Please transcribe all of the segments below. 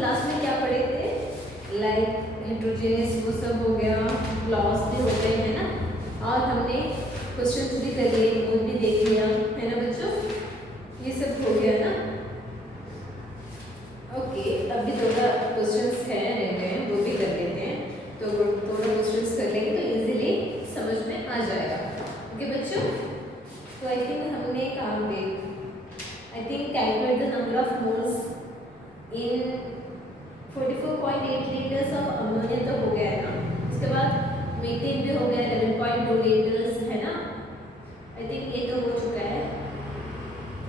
Class में क्या पढ़े थे, लाइक हेट्रोजेनियस वो सब हो गया, क्लॉज भी होते हैं ना, और हमने क्वेश्चंस भी कर लिए, वो भी देख लिया है ना बच्चों, ये सब हो गया ना। ओके, अभी थोड़ा क्वेश्चंस है रह गए हैं, वो भी कर लेते हैं। तो थोड़ा क्वेश्चंस कर लेंगे तो इजीली समझ में आ जाएगा। ओके बच्चों, तो आई थिंक हमने काम देख, I think calculate the number of moles in 44.8 litres of ammonia तो हो गया है ना। उसके बाद मीथेन भी हो गया 11.2 लीटर्स है ना। आई थिंक ये तो हो चुका है।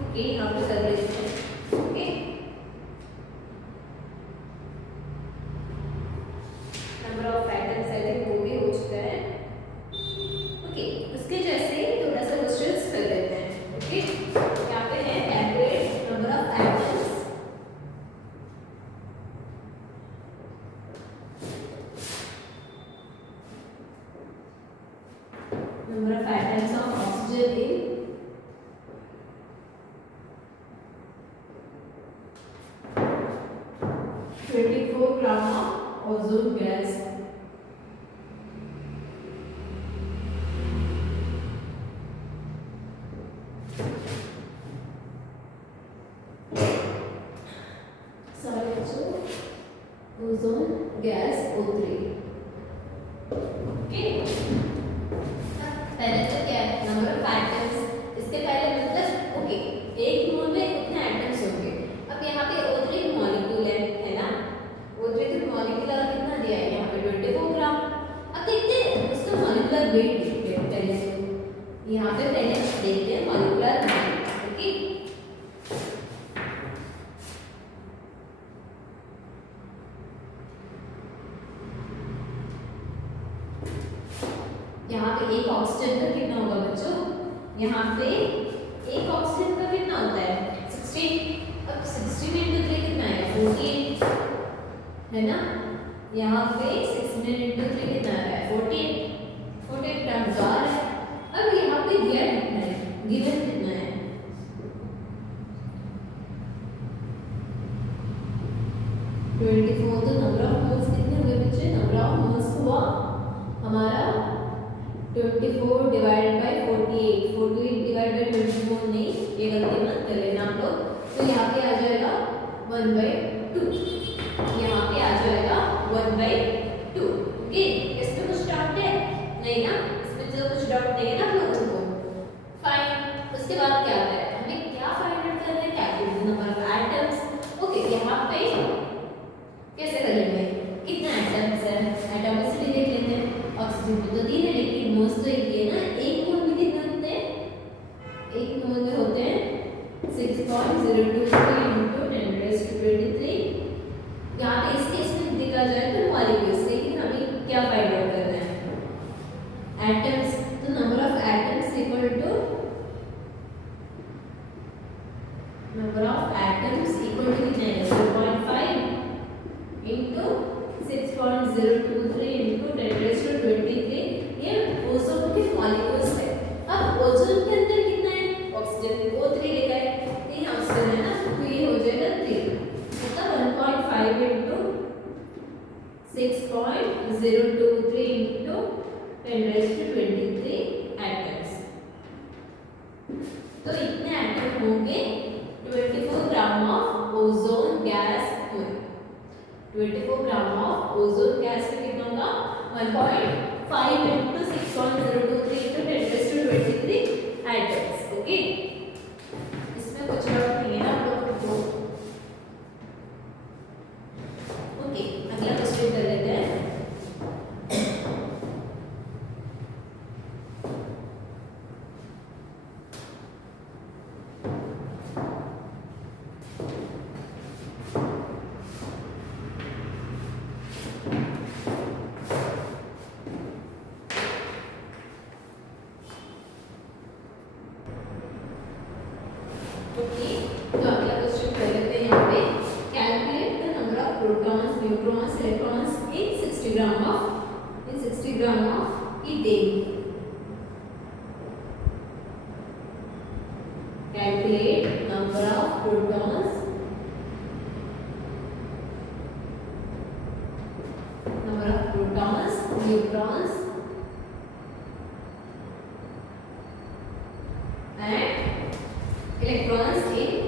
ओके, यहाँ पे कर लेते हैं। Okay, number of atoms I think वो भी हो चुका है। ओके, उसके जैसे ही थोड़ा सा क्वेश्चंस कर लेते हैं। ओके, यहाँ पे है calculate number of atoms of oxygen in 24 gram of ozone gas. Ozone gas O3. Okay, पहले तो क्या है नंबर ऑफ एटम्स, इसके पहले मतलब ओके एक मोल में कितने एटम्स होंगे। अब यहाँ पे O3 मॉलिक्यूल है ना, O3 तो मॉलिक्यूल और कितना दिया है यहाँ पे 24 ग्राम। अब देखते हैं उसका मॉलिक्यूलर वेट देखते हैं पहले से, यहाँ पे पहले देखते हैं मॉलिक्यूलर वेट। ओके, यहाँ पे एक ऑक्सीजन का कितना होगा बच्चों, यहाँ पे एक ऑक्सीजन का कितना होता है 16। अब 16 में इंटू 3 कितना है 14 है ना। यहाँ पे 16 इंटू 3 कितना है 14 टाइम्स आर है। अब यहाँ पे दिया कितना है, गिवन कितना है 24। तो नंबर ऑफ मोल्स कितने हुए बच्चे, नंबर ऑफ मोल्स हुआ हमारा 24 डिवाइडेड बाय 48, 48 डिवाइड बाय 24 नहीं, ये गलती मत कर लेना आप लोग। तो यहाँ पे आ जाएगा 1/2, यहाँ पे आ जाएगा 1/2। ओके, इसमें कुछ डाउट है नहीं ना, इसमें तो कुछ डाउट नहीं है ना आप लोगों को। फाइन, उसके बाद क्या आता है, हमें क्या फाइंड आउट करना है, calculate number of atoms. Okay, यहाँ पे कैसे कर लेंगे, कितना एटम्स है, एटॉमिसिटी देख लेते हैं। ऑक्सीजन तो 3 है लेकिन मोल्स तो एक ही है ना, एक मोल में कितने होते हैं, एक मोल में होते हैं 6.023 into 10⁻23। यहाँ पे इस केस में देखा जाए तो मॉलिक्यूल्स, लेकिन हमें क्या फाइंड आउट करना है एटम्स। तो number of atoms equal to कितने है 0.5 into 6.023 into 10⁻23। ये ओजोन के मॉलिक्यूल्स है। अब ओजोन के अंदर कितना है ऑक्सीजन, O3 लिखा है, 3 ऑक्सीजन है ना, तो ये हो जाएगा 3, मतलब 1.5 into 6.023 into 10⁻23 एटम्स। तो इतने एटम होंगे 24 ग्राम ऑफ ओजोन गैस में। 24 ग्राम ऑफ ओजोन गैस में कितना होगा 1.5 into 6.023 into 10⁻23 एटम्स। ओके, इसमें कुछ डाउट नहीं है ना आप लोगों को। ओके, अगला क्वेश्चन कर लेते हैं। ओके, तो अगला क्वेश्चन कर लेते हैं। यहाँ पे calculate the number of protons, neutrons, electrons in 60 gram of ethane. Calculate number of protons electrons in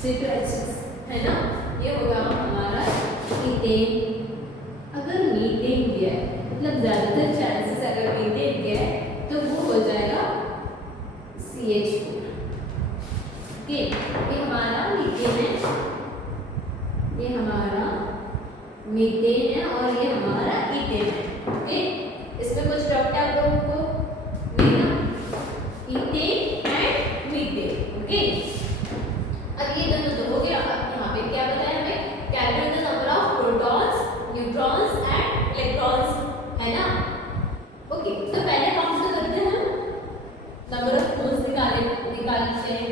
C2H6 है ना, ये होगा हमारा मीथेन। अगर मीथेन दिया है मतलब ज्यादातर चांसेस अगर मीथेन दिया है तो वो हो जाएगा CH4। ओके, ये हमारा मीथेन है, ये हमारा मीथेन है और ये हमारा ईथेन है। ओके, इसमें कुछ डाउट है आप लोगों को? नहीं ना, ईथेन एंड मीथेन। ओके, अब ये दोनों तो हो गया। अब यहाँ पे क्या बताया हमें? Calculate the number of protons, neutrons and electrons, है ना। ओके, तो पहले काउंट करते हैं हम, नंबर ऑफ मोल्स निकालते हैं।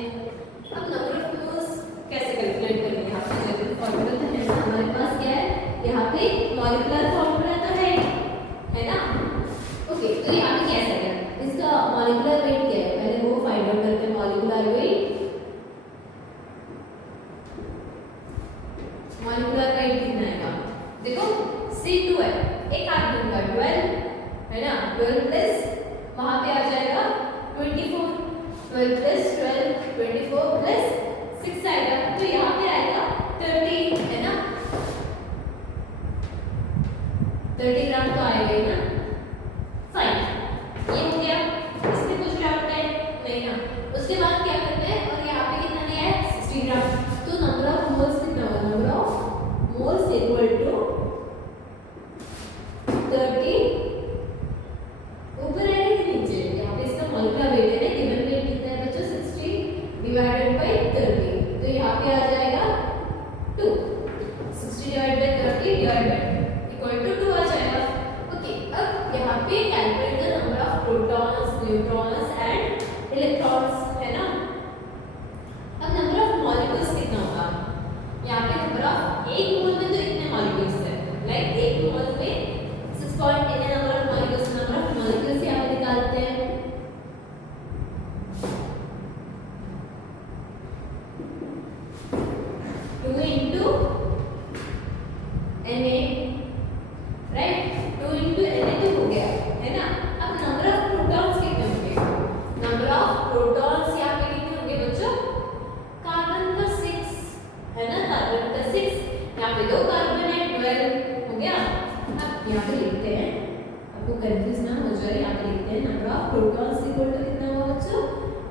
अब नंबर ऑफ मोल्स कैसे कैलकुलेट करेंगे? यहाँ पे जनरल फॉर्मूला तो है, हमारे पास क्या है यहाँ पे मॉलिक्यूलर फॉर्मूला तो है ना। ओके, तो यहाँ पे कैसे है इसका मॉलिक्यूलर वेट क्या है, पहले वो फाइंड आउट करते हैं। मॉलिक्यूलर वेट, मॉलिक्यूलर वेट कितना आएगा? देखो C2 है, एक कार्बन का 12 है ना, 12 प्लस वहां पे आ जाएगा 24, 12 प्लस 12 24 प्लस 6 आएगा, तो यहाँ पे आएगा 30 है ना, 30 ग्राम तो आएगा ही ना। फाइन, ये हो गया। इसमें कुछ डाउट है? नहीं ना। उसके बाद क्या करते हैं, और यहाँ पे कितना दिया है 60 ग्राम, तो नंबर ऑफ मोल्स कितना होगा? Number of moles equal to 30 ऊपर है कि नीचे? यहाँ पे इसका मॉलिक्यूलर वेट है ना, गिवन वेट कितना है बच्चों? 60 डिवाइडेड बाय 30, तो यहाँ पे आ जाएगा 2। 60 divided by 30 divided equal to 2 आ जाएगा। ओके, अब यहाँ पे calculate the number of protons, neutrons and electrons, है ना। अब नंबर ऑफ मॉलिक्यूल्स कितना होगा? यहाँ पे नंबर ऑफ एक मोल में तो इतने मॉलिक्यूल्स है, लाइक एक मोल में 6 पॉइंट इतने number of molecules. Number of molecules यहाँ पे निकालते हैं। Two into Na, right, 2 into Na तो हो गया है ना। अब नंबर ऑफ प्रोटॉन्स कितने होंगे? नंबर ऑफ प्रोटॉन्स यहाँ पे कितने होंगे बच्चों? कार्बन का 6 है ना, कार्बन का 6, यहाँ पे 2 कार्बन है, 12 हो गया। अब यहाँ पे लिखते हैं, आपको कंफ्यूज ना हो जाए, यहाँ पे लिखते हैं number of protons equal to कितना होगा बच्चों?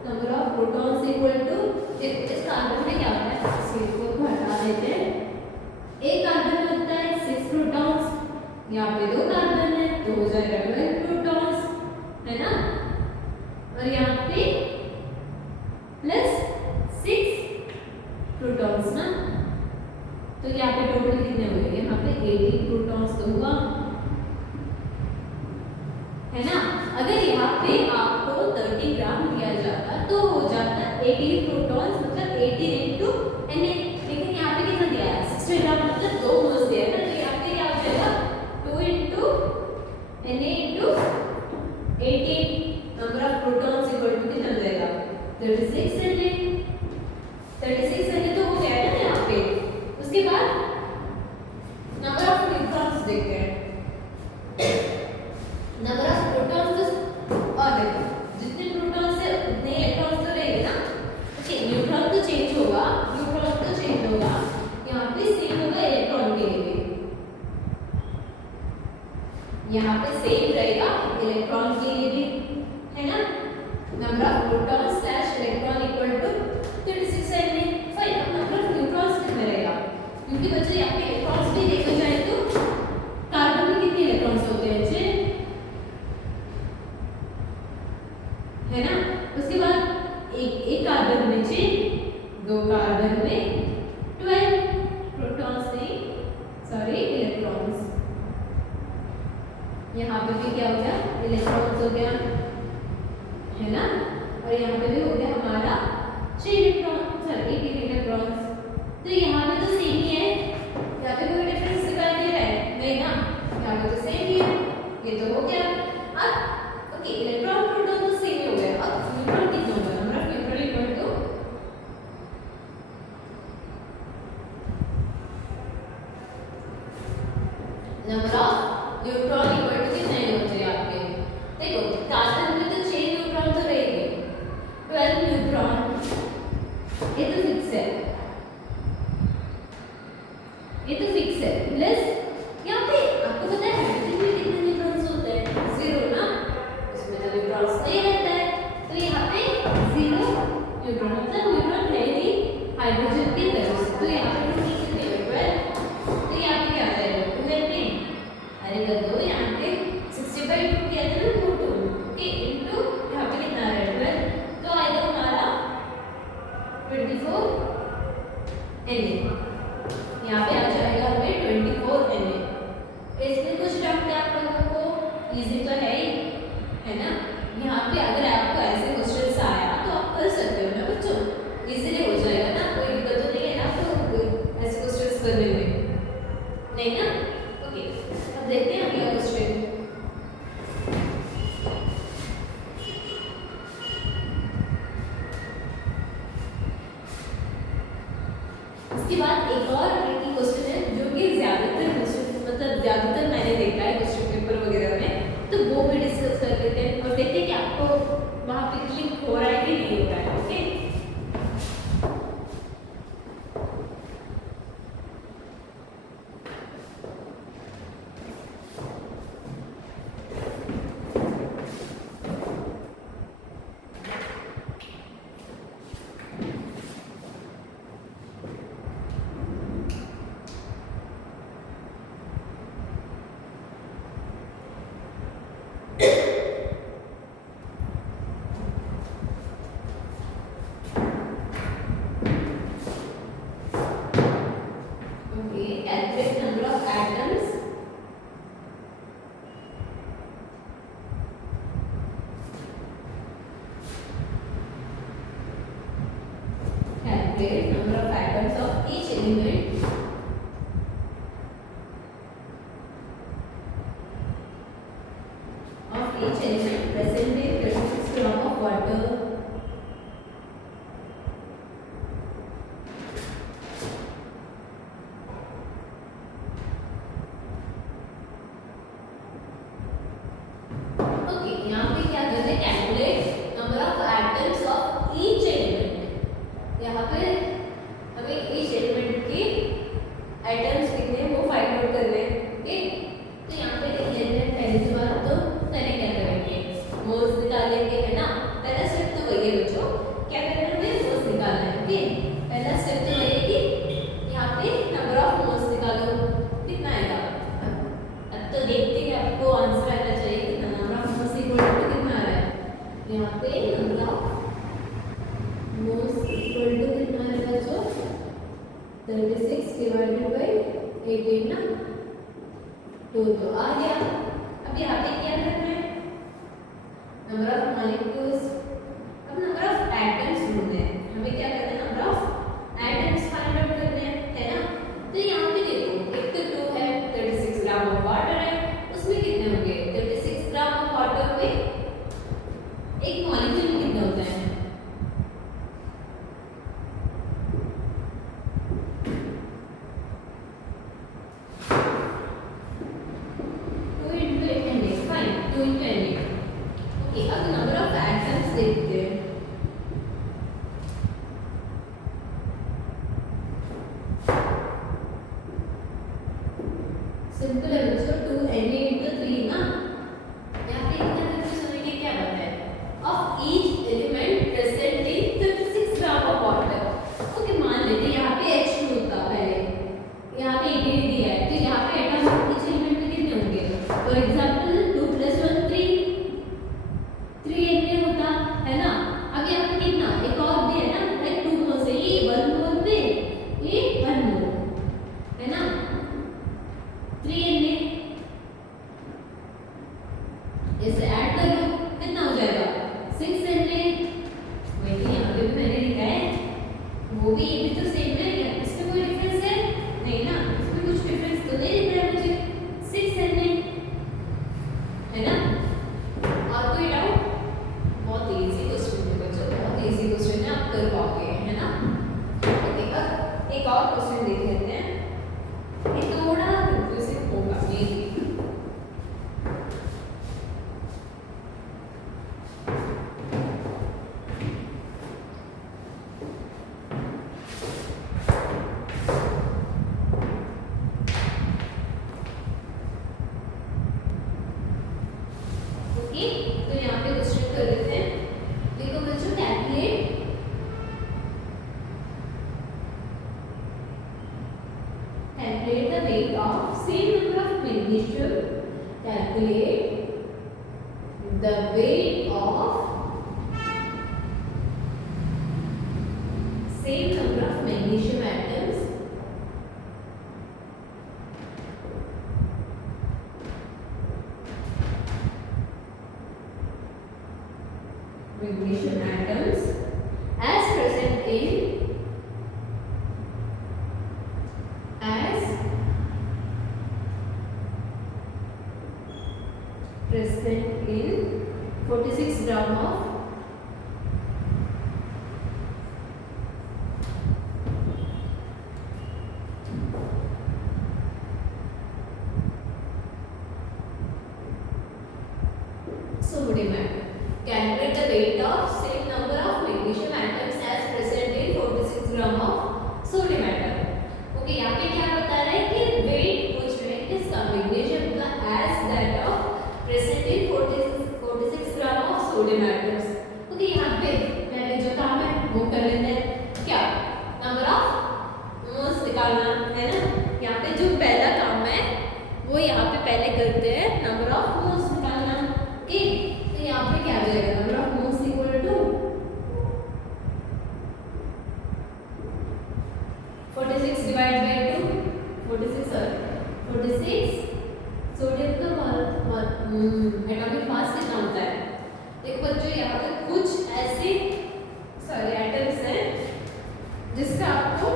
Number of protons equal to, इस कार्बन में क्या होता है, 6 को हटा देते हैं, एक कार्बन में होता है 6 प्रोटॉन्स, यहाँ पे 2 कार्बन है तो हो जाएगा 12 प्रोटॉन्स, है ना। और यहाँ पे प्लस 6 प्रोटॉन्स ना, तो यहाँ पे टोटल कितने हुए? यहाँ पे 18 प्रोटॉन्स तो हुआ, है ना। अगर यहाँ पे आपको 30 ग्राम दिया जाता तो हो जाता 18 प्रोटॉन्स, मतलब 18 इंटू Na, लेकिन यहाँ पे कितना दिया है? 60 ग्राम, मतलब 2 मोल्स दिया है ना, तो यहाँ पे क्या हो जाएगा? 2 into Na into 18, number of protons equal to कितना हो जाएगा? 36 Na। 36 Na तो हो गया है ना यहाँ पे। उसके बाद नंबर ऑफ न्यूट्रॉन्स देखते हैं। नंबर ऑफ प्रोटॉन्स तो और देखो, जितने प्रोटॉन्स है उतने इलेक्ट्रॉन्स तो रहेंगे ना। ओके, न्यूट्रॉन तो चेंज होगा, यहाँ पे सेम होगा इलेक्ट्रॉन के लिए, यहाँ पे सेम रहेगा इलेक्ट्रॉन के लिए भी, है ना। Number of proton slash electron equal to 36 है। फाइन, अब नंबर ऑफ न्यूट्रॉन्स कितने रहेगा? क्योंकि बच्चों यहाँ पे इलेक्ट्रॉन्स भी देखा जाए तो कार्बन में कितने इलेक्ट्रॉन्स होते हैं बच्चे, है ना। उसके बाद एक कार्बन में 6, 2 कार्बन में 12 प्रोटॉन्स नहीं, सॉरी इलेक्ट्रॉन्स। यहाँ पे भी क्या हो गया? इलेक्ट्रॉन्स हो गया, है ना। और यहाँ पे भी हो गया हमारा 6 इलेक्ट्रॉन, सॉरी 18 इलेक्ट्रॉन्स। तो यहाँ पे तो सेम ही है, यहाँ पे कोई डिफरेंस दिखाई दे रहा है नहीं ना, यहाँ पे तो सेम ही है, ये तो हो गया। अब ओके इलेक्ट्रॉन प्रोटॉन तो सेम ही हो गया। अब न्यूट्रॉन कितना होगा, number of neutron equal to number of neutron equal to कितना होना चाहिए आपके। देखो कार्बन में तो 6 न्यूट्रॉन तो रहेंगे, 12 न्यूट्रॉन, ये तो फिक्स है, ये तो फिक्स है। प्लस यहाँ पे आपको पता है हाइड्रोजन में कितने न्यूट्रॉन्स होते हैं, 0 ना, इसमें तो न्यूट्रॉन्स नहीं रहता है, तो यहाँ पे 0 न्यूट्रॉन, मतलब न्यूट्रॉन है नहीं हाइड्रोजन की तरफ से, तो यहाँ पे कितने हैं 12, तो यहाँ पे क्या आ जाएगा 2 है, अरे बदलो यहाँ पे 60/2 किया था ना 2 ओके इनटू यहाँ पे कितना आ रहा है 12, तो आएगा हमारा 24 Na, यहाँ पे आ जाएगा हमें 24 Na। इसमें कुछ डाउट है आप लोगों को, इजी तो है ही, है ना। यहाँ पे अगर आपको ऐसे क्वेश्चन आया तो आप कर सकते हो ना बच्चों, इजीली हो जाएगा ना, कोई दिक्कत तो नहीं है ना आपको ऐसे क्वेश्चन करने में, नहीं ना। ओके अब देखते हैं अगला क्वेश्चन। इसके बाद एक और ट्रिकी क्वेश्चन है जो कि ज्यादातर मतलब ज्यादातर मैंने देखा है क्वेश्चन पेपर वगैरह में, तो वो भी डिस्कस कर लेते हैं और देखते हैं कि आपको वहां पे क्लिक हो रहा है कि नहीं हो रहा है। Okay calculate number of atoms calculate number of atoms of each element present in 36 gram of water यहाँ पे number of moles equal to कितना है बच्चों 36 डिवाइडेड बाय 18 ना, तो आ गया। अब यहाँ पे क्या करना है, नंबर ऑफ मॉलिक्यूल्स, अब नंबर ऑफ एटम्स ढूंढने हैं, हमें क्या करना है number of atoms find out करने हैं, है ना। तो यहाँ पे देखो एक तो 2 है, 36 ग्राम ऑफ वाटर है, उसमें कितने होंगे 36 ग्राम ऑफ वाटर में एक मॉलिक्यूल में कितना होता है, सिंपल है बच्चों 2Na into 3 ना। यहाँ पे इतना कंफ्यूज होने की क्या बात है, of each element present in 36 gram of water. Okay मान लेते हैं यहाँ पे H2 होता पहले, यहाँ पे 18 दिया है, तो यहाँ पे एटम ईच एलिमेंट में कितने होंगे, फॉर एग्जांपल 2 + 1 3 Na होता है ना। अब यहाँ पे कितना एक और भी है ना, लाइक 2 मोल से ये 1 मोल पे ये 1 मोल है ना, 3 Na इसे ऐड कर लो कितना हो जाएगा 6 Na एक और क्वेश्चन देख लेते हैं, ये थोड़ा कंफ्यूजिंग होगा मे बी। तो यहाँ पे क्वेश्चन कर लेते हैं। देखो बच्चों, calculate the weight of same number of magnesium. Calculate the weight of same number of magnesium atoms as present in 46 gram of sodium atom. Calculate the weight of same number of magnesium atoms as present in 46 gram of sodium atom. Okay, यहाँ पे क्या बता रहा है कि wait पूछ रहे हैं किसका, मैग्नीशियम का, as that of present in 46 gram of sodium atoms. Okay, यहाँ पे पहले जो काम है वो कर लेते हैं, क्या, नंबर ऑफ मोल्स निकालना है ना। यहाँ पे जो पहला काम है वो यहाँ पे पहले करते हैं, नंबर ऑफ मोल्स निकालना। ओके, तो यहाँ पे क्या आ जाएगा, number of moles equal to 46 divide by 2, 46 sodium का एटॉमिक मास कितना होता है। देखो बच्चों, यहाँ पे कुछ ऐसे एटम्स हैं जिसका आपको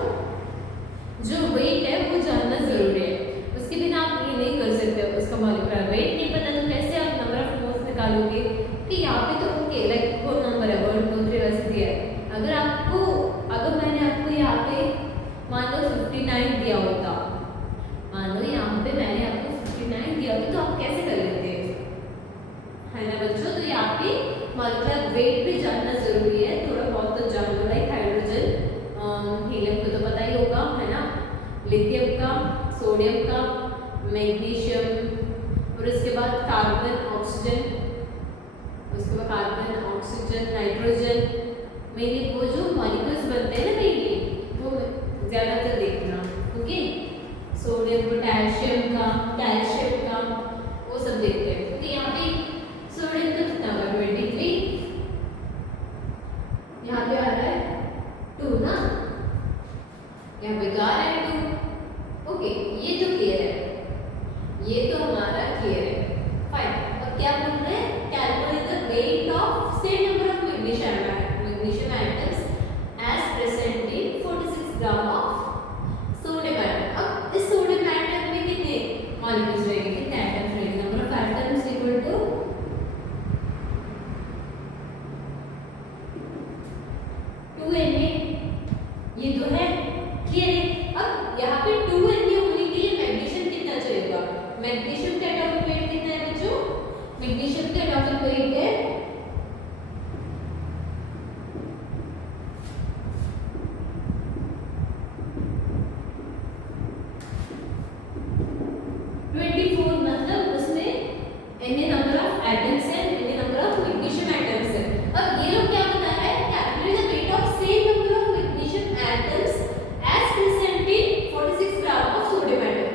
जो वेट है वो जानना जरूरी है, उसके बिना आप ये नहीं कर सकते। उसका मॉलिक्यूलर वेट नहीं पता तो कैसे आप नंबर ऑफ मोल्स निकालोगे। कि यहाँ पे तो ओके, लाइक वो नंबर है 1 2 3 वैसे दिया है। अगर मैंने आपको यहाँ पे मान लो 59 दिया होता, मान लो यहाँ पे मैंने आपको 59 दिया होता, तो आप कैसे कर लेते है ना बच्चों। तो यहाँ पे मॉलिक्यूलर वेट भी जानना जरूरी है, थोड़ा बहुत तो जान लो, लाइक हाइड्रोजन, हीलियम को तो पता ही होगा है ना, लिथियम का, सोडियम का, मैग्नीशियम, और इसके बाद कार्बन, ऑक्सीजन, उसके बाद कार्बन, ऑक्सीजन, नाइट्रोजन, मेनली वो जो मॉलिक्यूल्स बनते हैं ना मेनली वो ज्यादातर देखना। ओके, सोडियम, पोटेशियम का, कैल्शियम का, वो सब देखते हैं। तो यहाँ पे सोडियम का कितना होगा 23, यहाँ पे आ रहा है 2 ना, यहाँ पे तो आ रहा है 2। ओके, ये तो क्लियर है, ये तो हमारा क्लियर है, फाइन। अब क्या बोल रहे हैं, calculate the weight of same number of magnesium atoms as present in 46 gram of sodium atom. अब इस सोडियम एटम में कितने मॉलिक्यूल्स रहेंगे, कितने एटम्स रहेंगे, number of atoms equal to 2Na। ये तो है क्लियर है। अब यहाँ पे 2Na होने के लिए मैग्नीशियम कितना चाहिएगा, मैग्नीशियम का एटॉमिक वेट कितना है बच्चों, मैग्नीशियम का एटॉमिक वेट है 24, मतलब उसमें Na नंबर ऑफ एटम्स है, Na number of magnesium atoms है। अब ये लोग क्या बता रहा है, calculate the weight of same number of magnesium atoms as present in 46 gram of sodium atom.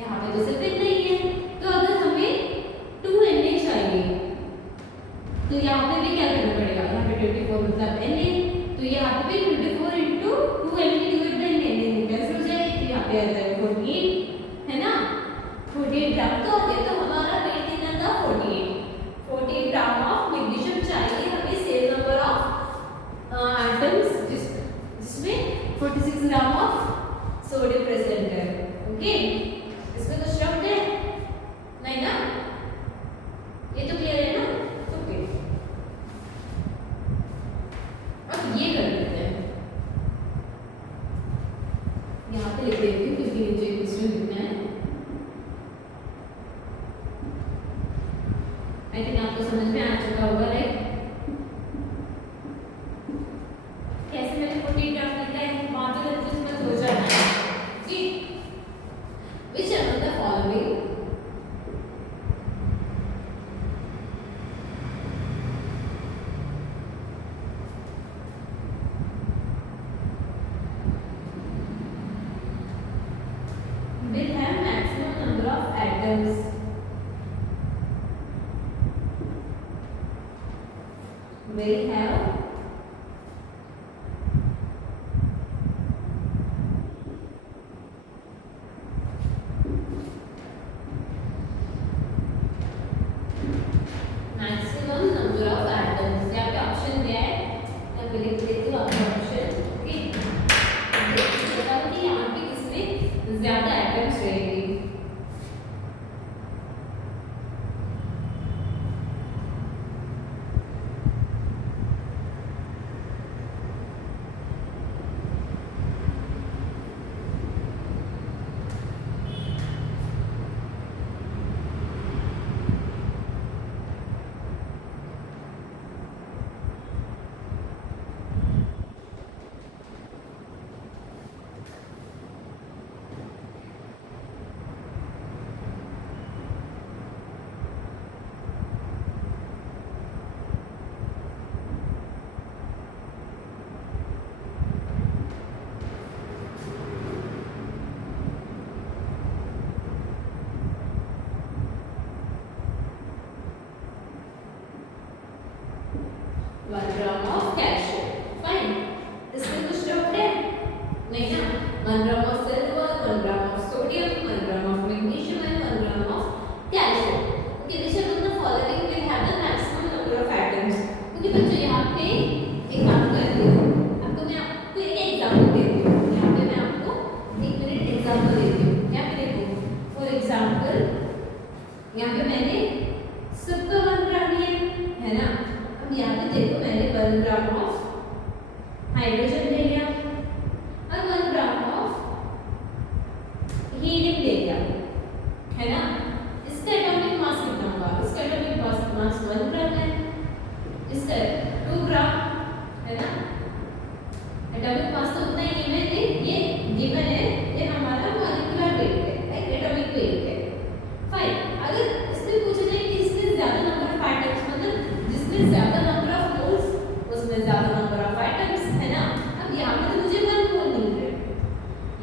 यहाँ पे तो सिर्फ इतना ही है, तो अगर हमें 2Na चाहिए तो यहाँ पे भी क्या करना पड़ेगा, यहाँ पे 24 मतलब Na, तो यहाँ पे 24 into 2Na divide by Na cancel हो जाएगा, तो यहाँ पे आ जाएगा 48 है ना, 48 ग्राम। तो ये तो हमारा वेट कितना था 48 ग्राम ऑफ मैग्नीशियम चाहिए हमें सेम नंबर ऑफ एटम्स जिसमें 46 ग्राम ऑफ सोडियम प्रेजेंट है। ओके, इसमें कुछ डाउट है नहीं ना, ये तो क्लियर है ना। ओके, अब ये कर लेते हैं, थिंक आपको समझ में आ चुका होगा, राइट? कैसे मैंने 48 ग्राफ लिखा है, वहां पे कंफ्यूज मत हो जाना ji. Which among the following will have maximum number of atoms? Will have maximum number of atoms। यहाँ पे ऑप्शन दिया है, मैं भी लिख देती हूँ आपका ऑप्शन। ओके, बताओ कि यहाँ पे किसमें ज्यादा एटम्स रहेंगे। One gram of calcium, fine. इसमें कुछ डाउट है? नहीं ना। 1 gram of silver, 1 gram of sodium, 1 gram of magnesium and 1 gram of calcium. Okay, which among the following will have the maximum number of atoms? Okay बच्चों, यहाँ पे एक काम करती हूँ, मैं आपको एक एग्जांपल देती हूँ। यहाँ पे मैं आपको 1 मिनट एग्जांपल देती हूँ। यहाँ पे देखो, फॉर एग्जांपल यहाँ पे मैंने सबका 1 ग्राम लिया है ना। अब यहाँ पे देखो, मैंने 1 ग्राम ऑफ हाइड्रोजन ले लिया और 1 ग्राम ऑफ हीलियम ले लिया, है ना। इसका एटॉमिक मास कितना होगा? इसका एटॉमिक मास 1 ग्राम है, इसका 2 ग्राम है ना। एटॉमिक मास तो उतना ही है, ये गिवन है, ये हमारा मॉलिक्यूलर वेट है, लाइक एटॉमिक वेट है, फाइन। अगर इसमें पूछा जाए कि इसमें ज्यादा नंबर ऑफ एटम्स, मतलब जिसमें ज्यादा नंबर ऑफ मोल्स उसमें ज्यादा नंबर ऑफ एटम्स, है ना। अब यहाँ पे तो मुझे 1 मोल मिल रहा है,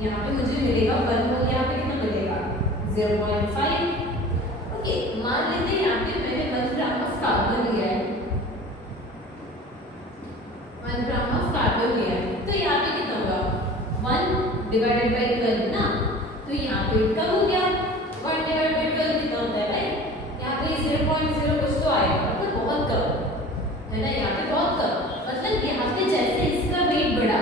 यहाँ पे मुझे मिलेगा 1 मोल। यहाँ पे कितना मिलेगा? 0.5। ओके, मान लेते हैं यहाँ पे मैंने 1 ग्राम ऑफ कार्बन लिया है, 1 ग्राम ऑफ कार्बन लिया है, तो यहाँ पे कितना होगा? 1 डिवाइडेड बाई 12 ना। तो यहाँ पे कम हो गया, 1 डिवाइडेड बाई 12 कितना होता है भाई? यहाँ पे 0.0 कुछ तो आएगा, मतलब बहुत कम, है ना। यहाँ पे बहुत कम, मतलब यहाँ पे जैसे इसका वेट बढ़ा,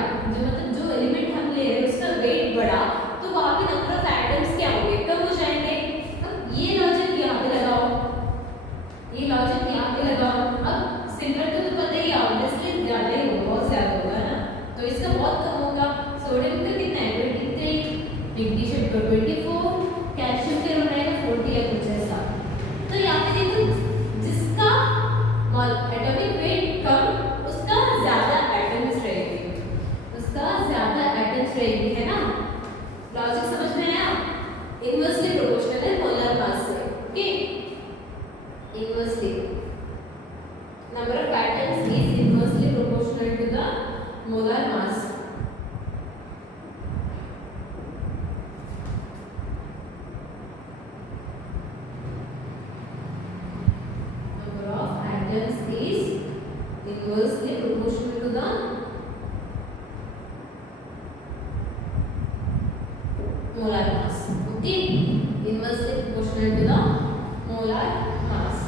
जो एलिमेंट हम ले रहे हैं उसका वेट बढ़ा, तो वहाँ पे नंबर ऑफ एटम्स क्या होंगे? कम हो जाएंगे। अब ये लॉजिक यहाँ पे लगाओ, ये लॉजिक यहाँ पे लगाओ। अब सिल्वर तो पता ही है, ऑब्वियसली ज्यादा ही होगा, बहुत ज्यादा होगा ना, तो इसका बहुत कम होगा। सोडियम का कितना है? 23, मैग्नीशियम का 24, कैल्शियम का रहेगा 40 या कुछ ऐसा। तो यहाँ पे देखो, जिसका एटॉमिक वेट कम, उसका ज्यादा एटम्स रहेंगे, उसका ज्यादा एटम्स रहेंगे, है ना। लॉजिक समझ में आया? इनवर्सली प्रोपोर्शनल है मोलर मास से। Okay, inversely number of atoms is inversely proportional to the molar mass. Number of atoms is inversely proportional to the molar mass. Okay, inversely proportional to the molar mass.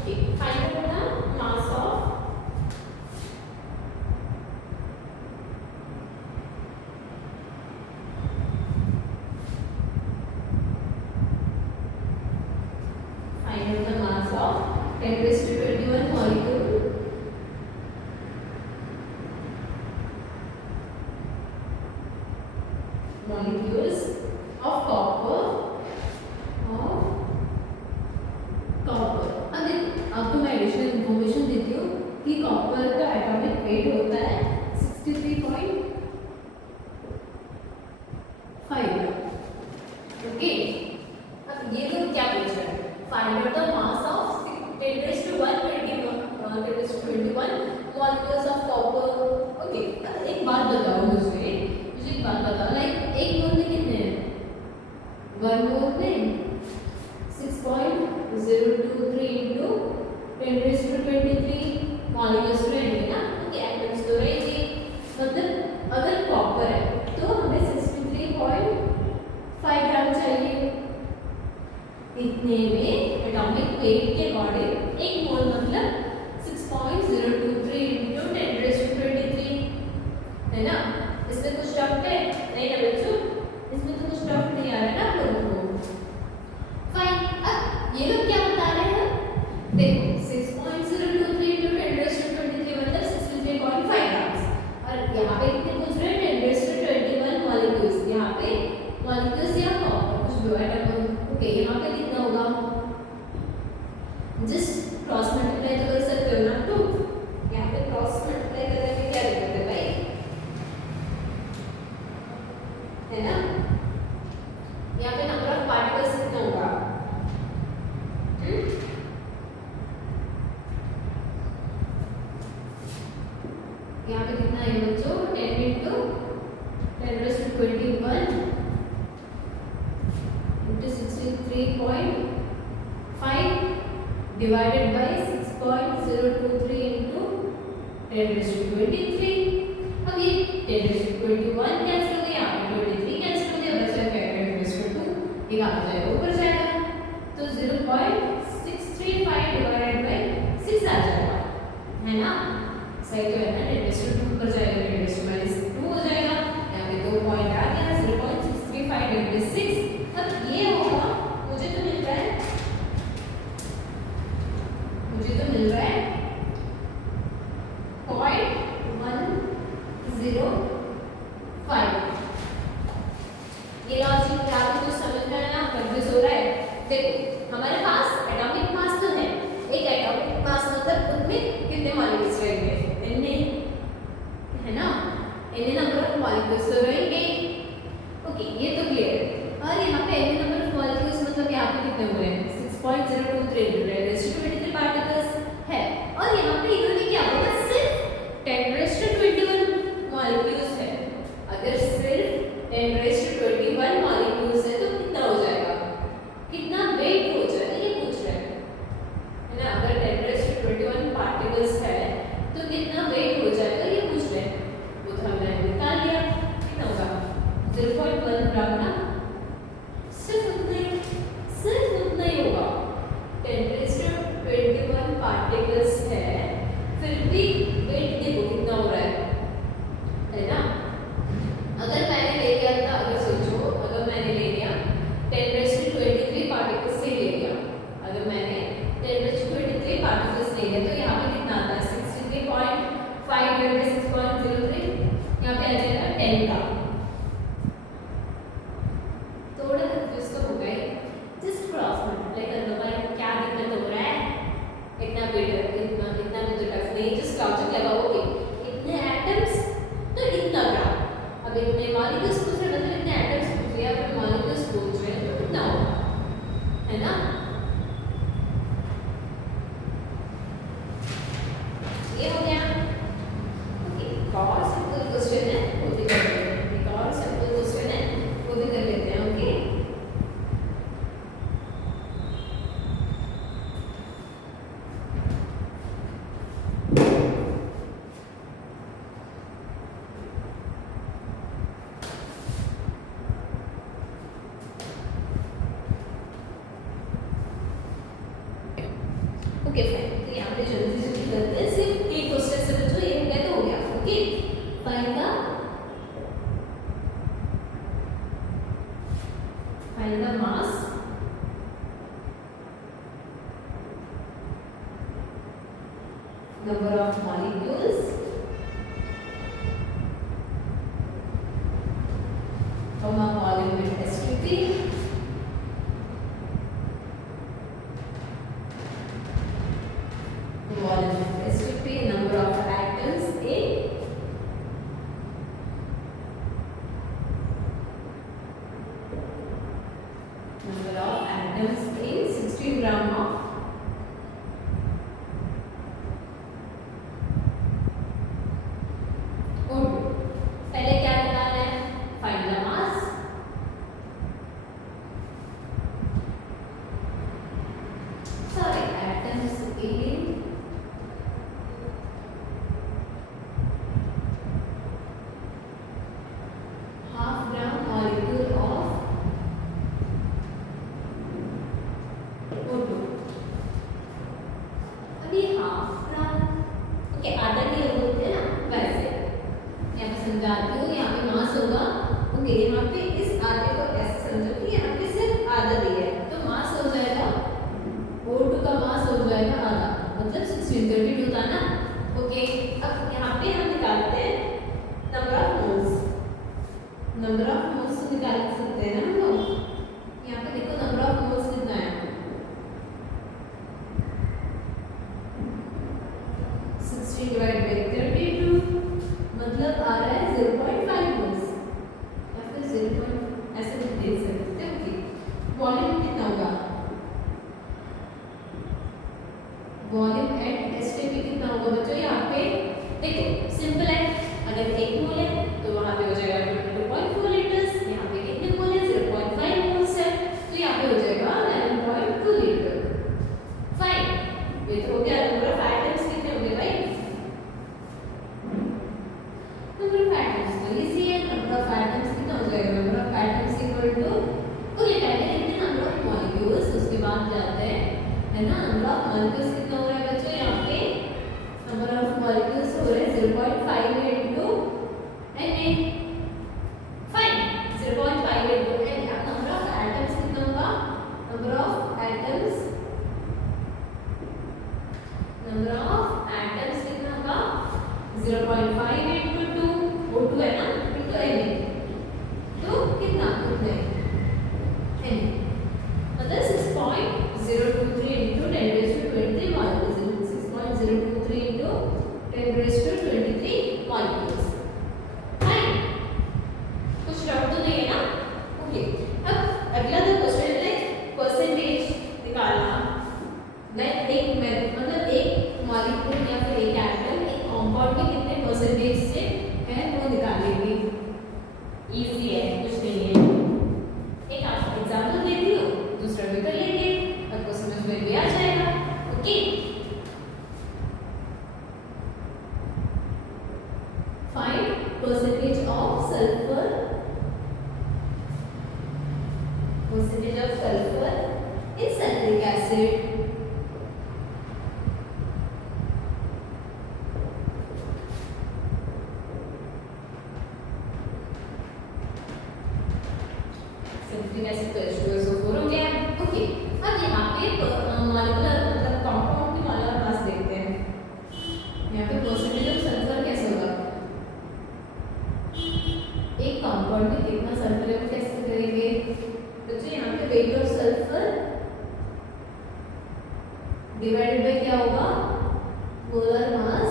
Okay, find out the mass of of 10 raised to 21 molecules of copper अगर आपको मैं additional information देती हूँ कि copper का atomic weight होता है 63.5 okay. अब ये लोग क्या पूछ रहे हैं, find out the mass of 10 raised to 21 molecules of copper। Okay, एक बात बताओ मुझे एक बात बताओ, लाइक एक मोल में कितने हैं, 1 मोल में 6.023 into 10 raised to 23 molecules रहेंगे ना, ओके, एटम्स तो रहेंगे। मतलब अगर कॉपर है तो हमें 63.5 ग्राम चाहिए। इतने में एटॉमिक वेट के अकॉर्डिंग एक मोल मतलब 6.023 into 10 raised to 23 है ना। इसमें कुछ डाउट है नहीं ना बच्चों, इसमें तो कुछ डाउट नहीं आ रहा है ना आप लोगों को। फाइन, अब ये लोग क्या बता रहे हैं, देखो 6.023 into 10 raised to 23 मतलब 63.5 ग्राम्स, और यहाँ पे कितने पूछ रहे हैं, 10 raised to 21 मॉलिक्यूल्स। यहाँ पे मॉलिक्यूल्स या कॉपर कुछ भी एटम, ओके, यहाँ पे कितना होगा, जस्ट क्रॉस मल्टीप्लाई तो कर सकते हो ना तो यहाँ पे क्रॉस मल्टीप्लाई करने में क्या दिक्कत है भाई, है ना। यहाँ पे नंबर ऑफ पार्टिकल्स कितना होगा, यहाँ पे कितना है बच्चों, 10 into 10 raised to 21 into 63.5 divided by 6.023 into 10 raised to 23। अब ये 10 raised to 21 कैंसिल हो गया, यहाँ पे 23 कैंसिल हो गया, बचा क्या 10 raised to 2, एक आ जाएगा ऊपर जाएगा तो 0.635 डिवाइडेड बाय 6 आ जाएगा, है ना, सही तो है ना। 10 raised to 2 ऊपर जाएगा, 10 raised to -2 हो जाएगा, यहाँ पे 2 पॉइंट आ गया, 0.635 into 6। अब ये होगा, मुझे तो मिल रहा है 0.105। ये लॉजिक क्या कुछ समझ में आया, कंफ्यूज हो रहा है। देखो हमारे पास एटॉमिक मास तो है, एक एटॉमिक मास मतलब उसमें कितने मॉलिक्यूल्स रहेंगे, n है ना, n नंबर ऑफ मॉलिक्यूल्स तो रहेंगे, ओके, ये तो क्लियर है। और यहाँ पे n नंबर ऑफ मॉलिक्यूल्स मतलब यहाँ पे कितने हो रहे हैं, 6.023 raised to 23 पार्टिकल्स है, और यहाँ पे इन्होंने क्या बोला, सिर्फ 10 raised to 21 मॉलिक्यूल्स है। अगर सिर्फ 10 raised to 21 मॉलिक्यूल्स है तो कितना हो जाएगा, कितना वेट हो जाएगा, ये पूछ रहे हैं, है ना। अगर 10 raised to 21 पार्टिकल्स है तो कितना वेट हो जाएगा, ये पूछ रहे हैं, वो तो हमने निकाल लिया, कितना होगा 0.1 ग्राम ना, सिर्फ उतना ही होगा। 10 raised to 21 पार्टिकल्स है, फिर भी वेट देखो कितना हो रहा है ना। अगर मैंने ले लिया था, अगर सोचो अगर मैंने ले लिया 10 raised to 23 पार्टिकल्स से ले लिया, अगर मैंने 10 raised to 23 पार्टिकल्स ले लिया तो यहाँ पे कितना आता है, 63.5 डिवाइडेड बाय 6.03, यहाँ पे आ जाएगा 10 ग्राम। थोड़ा कंफ्यूज तो हो गए, जस्ट क्रॉस मल्टीप्लाई कर दो भाई, क्या दिक्कत हो रहा है, इतना भी तो टफ नहीं, जस्ट लॉजिक लगाओ कि इतने ओके फाइन, तो यहाँ पे जल्दी जल्दी करते हैं, सिर्फ एक क्वेश्चन से बच्चों ये हो गया तो हो गया। Okay find the mass number of molecules from a volume S2P volume S2P, number of atoms in number of atoms in 16 gram of O2। पहले क्या निकालना है, find the mass sorry atoms in half gram molecule of O2। अभी half ग्राम, okay आधा kilo बोलते हैं ना, वैसे यहाँ पे समझाती हूँ। यहाँ पे मास होगा, ओके यहाँ पे इस आधे को ऐसे समझो कि यहाँ पे सिर्फ आधा दिया है, तो मास हो जाएगा O2 का मास हो जाएगा आधा, मतलब 1632 था ना। ओके अब यहाँ पे हम निकालते हैं number of moles, number of moles निकाल सकते हैं ना हम लोग। यहाँ पे देखो नंबर ऑफ मोल्स कितना है, 16 डिवाइड बाय 32 मतलब आ रहा है 0.5 मोल्स या फिर 0. ऐसे भी देख सकते हैं। ओके वॉल्यूम कितना होगा, वॉल्यूम एट एसटीपी कितना होगा बच्चों। यहाँ पे देखो सिंपल है, अगर 1 मोल है तो वहाँ पे हो जाएगा 22.4 लीटर्स, यहाँ पे कितने मोल है 0.5 मोल्स है, तो यहाँ पे हो जाएगा 11.2 लीटर। फाइन, ये तो हो गया। नंबर ऑफ एटम्स कितने होंगे भाई, नंबर ऑफ एटम्स तो इजी है, नंबर ऑफ एटम्स कितना हो जाएगा, number of atoms equal to, okay पहले लिखते हैं नंबर ऑफ मॉलिक्यूल्स, उसके बाद जाते हैं है ना नंबर ऑफ मॉलिक्यूल्स कितना हो रहा है बच्चों। यहाँ पे नंबर ऑफ मॉलिक्यूल्स हो रहे हैं 0.5 into Na, fine 0.5 into Na। Number of atoms कितना होगा, नंबर ऑफ एटम्स कितना होगा 0.5 into 2 O2 है ना, into Na, तो कितना कितने Na, मतलब 6.023 into 10 raised to 23 molecules, 6.023 into 10 raised to 23 molecules। Fine, कुछ डाउट तो नहीं है ना। ओके अब अगला जो क्वेश्चन है परसेंटेज निकालना। मतलब एक मॉलिक्यूल या फिर एक एटम एक कंपाउंड में कितने परसेंटेज से है वो निकालेंगे। इजी है, कुछ नहीं है। एक आप एग्जांपल देती हूँ, दूसरा भी कर लेंगे, आपको समझ में भी आ जाएगा। Okay find percentage of sulphur in sulphuric acid. Sulphuric acid तो H2SO4 हो गया। ओके अब यहाँ पे मॉलिक्यूलर मतलब कंपाउंड की मॉलिक्यूलर मास देखते हैं। यहाँ पे परसेंटेज ऑफ सल्फर कैसे होगा, एक कंपाउंड में कितना सल्फर है वो कैसे करेंगे बच्चों। यहाँ पे weight of sulphur divided by क्या होगा, मोलर मास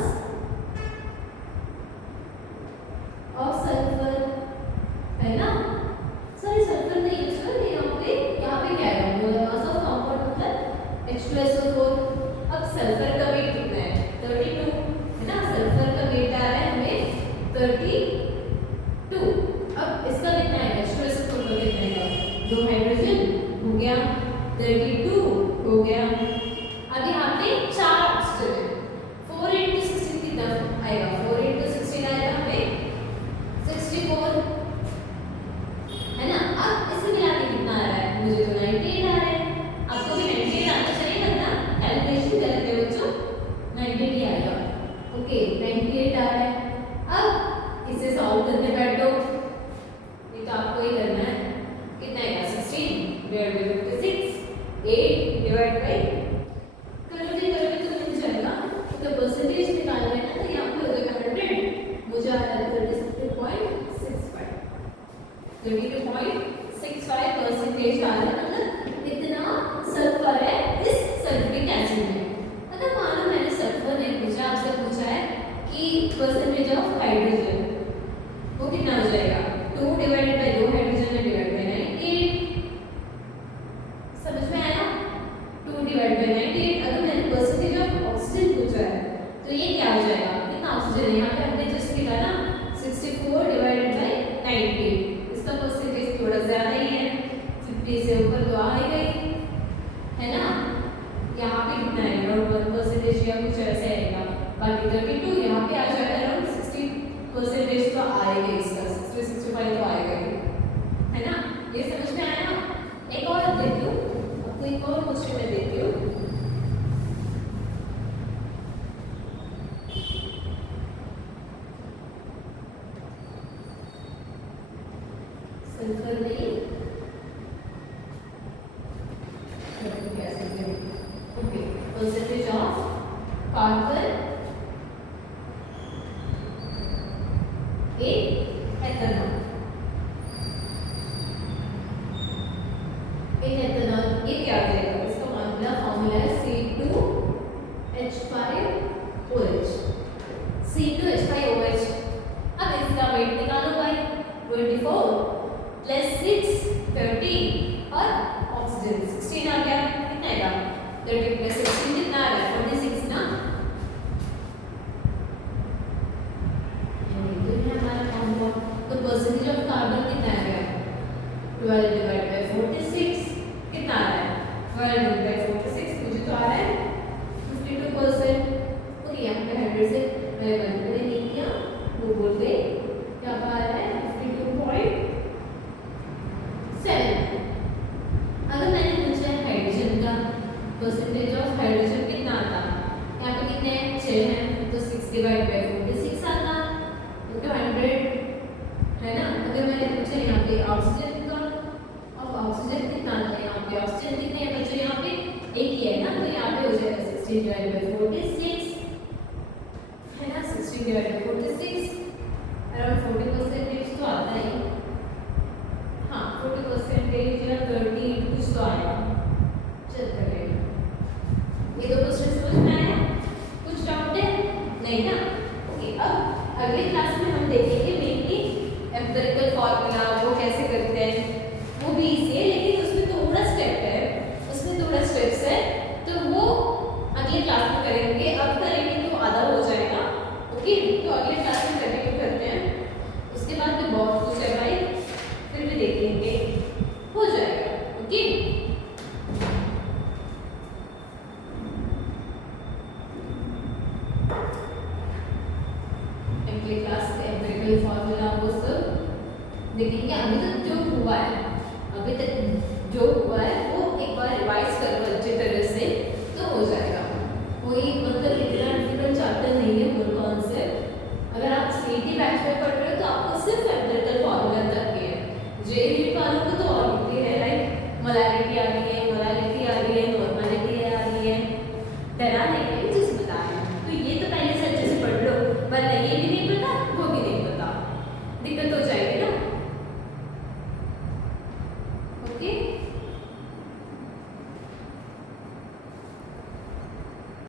ऑफ सल्फर, है ना। सॉरी सल्फर नहीं यूज कर, यहाँ पे क्या है मोलर मास ऑफ कंपाउंड मतलब H2SO4। अब सल्फर का वेट कितना है 32 है ना, सल्फर का वेट आ रहा है हमें 32। अब इसका कितना है H2SO4 का कितना है, 2 हाइड्रोजन हो गया, 32 हो गया। अब यहाँ पे 4 ऑक्सीजन है, 4 into 16 ओके 98 आ रहा है। अब इसे सॉल्व करने बैठो, ये तो आपको ही करना है। कितना आएगा 16 डिवाइड बाय 56, 8 डिवाइड बाय, करोगे तो मिल जाएगा। तो परसेंटेज निकालना है ना, तो यहाँ पे हो जाएगा 100, मुझे आ रहा है 32.65, 32.65 परसेंटेज आ रहा है। मतलब इतना सल्फर है इस सल्फ्यूरिक एसिड में। अगर मानो मैंने सल्फर नहीं पूछा, आपसे पूछा है कि परसेंटेज ऑफ हाइड्रोजन, वो कितना हो जाएगा 2 डिवाइडेड बाय 2 हाइड्रोजन है डिवाइड बाय 98, समझ में आया 2 डिवाइड बाय 98। अगर मैंने परसेंटेज ऑफ ऑक्सीजन पूछा है तो ये क्या हो जाएगा, कितना ऑक्सीजन है, यहाँ पे हमने जस्ट लिखा ना 64 डिवाइडेड बाय 98, इसका परसेंटेज थोड़ा ज्यादा ही है, 50 से ऊपर तो आ ही गई है ना। यहाँ पे कितना है अराउंड 1% या कुछ ऐसे आएगा, बाकी 32 यहाँ पे आ जाएगा अराउंड 60% तो आएगा, इसका 60-65 तो आएगा है ना। ये समझ में आया। एक और देती हूँ आपको, एक और क्वेश्चन में देती हूँ। सल्फर नहीं, okay, percentage of carbon in ethanol, in ethanol ये क्या आ जाएगा, इसका फॉर्मूला है C2H5OH, C2H5OH। अब इसका वेट निकालो भाई, 24 प्लस 6 13 और ऑक्सीजन 16 आ गया, कितना आएगा 30 प्लस 16 कितना आ रहा है 46 ना। तो परसेंटेज ऑफ कार्बन कितना आ गया 12 डिवाइड बाय 46, कितना आ रहा है 12 डिवाइड बाय 46, मुझे तो आ रहा है 52%। ओके, यहाँ पे 100 से मैंने मल्टीप्लाई नहीं किया, वो बोल गए, यहाँ पर आ रहा है 52.7। अगर मैंने पूछा है हाइड्रोजन का परसेंटेज ऑफ हाइड्रोजन कितना आता, यहाँ पे कितने हैं 6 हैं, तो 6 डिवाइड बाय 46 आता, तो 100 है ना। अगर मैंने पूछा यहाँ पे ऑक्सीजन का, और ऑक्सीजन कितना आता है, यहाँ पे ऑक्सीजन कितने हैं बच्चों, यहाँ पे एक ही है ना, तो यहाँ पे हो जाएगा 16 डिवाइड बाय 46 है ना, 16 डिवाइड बाय 46 अराउंड 40% तो आता है। हाँ 40% या 30 कुछ तो आएगा। चल कर लेना, ये दो क्वेश्चन समझ में आया, कुछ डाउट है नहीं ना। ओके, अब अगली क्लास में हम देखेंगे मेनली एम्पिरिकल फॉर्मूला वो कैसे करते हैं, वो भी इजी है लेकिन उसमें थोड़ा स्टेप है, उसमें थोड़ा स्टेप्स है, तो वो अगली क्लास में करेंगे। अब करेंगे तो आधा हो जाएगा। ओके, तो अगले क्लास में कंटिन्यू करते हैं, उसके बाद में बहुत कुछ है भाई, फिर भी देखेंगे, हो जाएगा। ओके, अगली क्लास में एम्पिरिकल फॉर्मूला वो सब देखेंगे। अभी तक जो हुआ है, अभी तक जो हुआ है वो एक बार रिवाइज कर लो अच्छी तरह से, तो हो जाएगा। कोई मतलब इतना डिफिकल्ट चैप्टर नहीं है फुल कॉन्सेप्ट। अगर आप सीईटी बैच में पढ़ रहे हो तो आपको सिर्फ एम्पिरिकल फॉर्मूला तक के है, जेईई वालों को तो और भी है, लाइक मोलैरिटी आ रही है, नॉर्मलिटी आ रही है, तरह नहीं है।